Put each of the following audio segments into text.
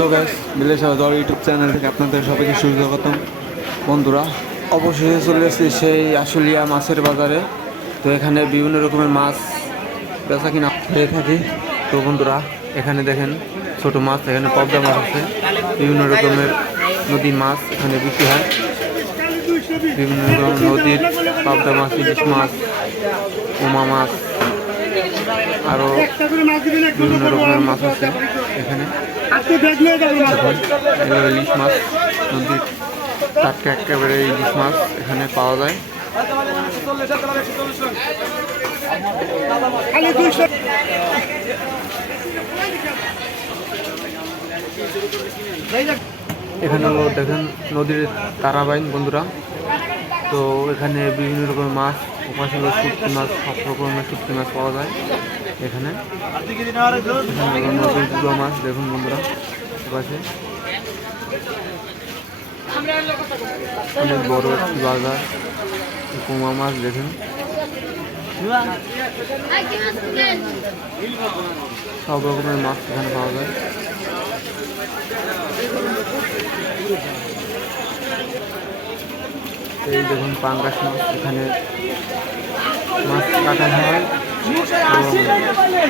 Hello gas বিলেশ দল YouTube channel থেকে আপনাদের সবাইকে সুস্বাগতম। বন্ধুরা, অবশেষে চলে এসেছি সেই আশুলিয়া মাছের বাজারে। তো এখানে বিভিন্ন রকমের মাছ বেচা কিনা হয়ে থাকি। তো বন্ধুরা, এখানে দেখেন ছোট মাছ, এখানে পদ্মা মাছ আছে। বিভিন্ন রকমের নদীর মাছ এখানে বিক্রি হয়। বিভিন্ন রকম নদীর পাবদা মাছ, ইলিশ মাছ, উমা মাছ আরও বিভিন্ন রকমের মাছ আছে। এখানে। এগুলো ইলিশ মাছ নদীর টাটকা একেবারে ইলিশ মাছ এখানে পাওয়া যায়। এখানে দেখেন নদীর তারাবাইন বন্ধুরা। তো এখানে বিভিন্ন রকমের মাছ ওপাশে শুটকি মাছ সব রকমের শুটকি মাছ পাওয়া যায়। এখানে। গুঁড়ো মাছ দেখুন বন্ধুরা ওপাশে অনেক বড় একটি বাজার কুমা মাছ দেখুন। সব রকমের মাছ এখানে পাওয়া যায়। এই দেখুন পাঙ্গাস মাছ, এখানে মাছ কাটা হয় এবং বিক্রিও হয়। এখানে আছে দেশি মাছ, এই আছে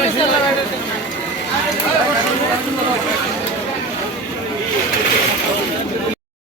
Thank you.